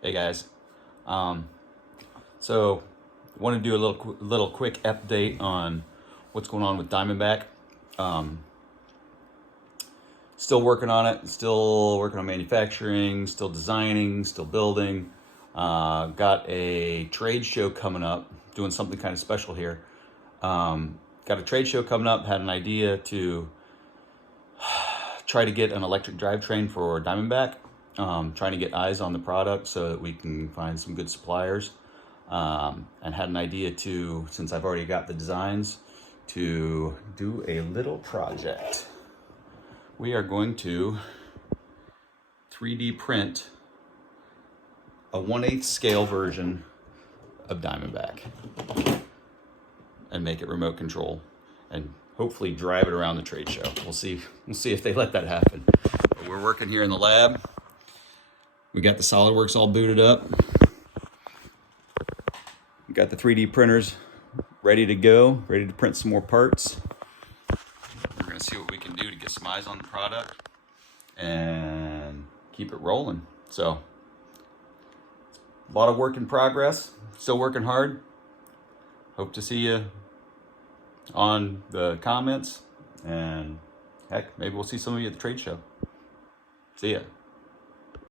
Hey guys, so I want to do a little quick update on what's going on with Diamondback. Still working on it, still working on manufacturing, still designing, still building. Got a trade show coming up, doing something kind of special here. Got a trade show coming up, had an idea to try to get an electric drivetrain for Diamondback. Trying to get eyes on the product so that we can find some good suppliers. And had an idea to, since I've already got the designs, to do a little project. We are going to 3D print a 1/8 scale version of Diamondback and make it remote control and hopefully drive it around the trade show. We'll see if they let that happen. But we're working here in the lab. We got the SolidWorks all booted up. We got the 3D printers ready to go, ready to print some more parts. We're gonna see what we can do to get some eyes on the product and keep it rolling. So, a lot of work in progress, still working hard. Hope to see you on the comments, and heck, maybe we'll see some of you at the trade show. See ya.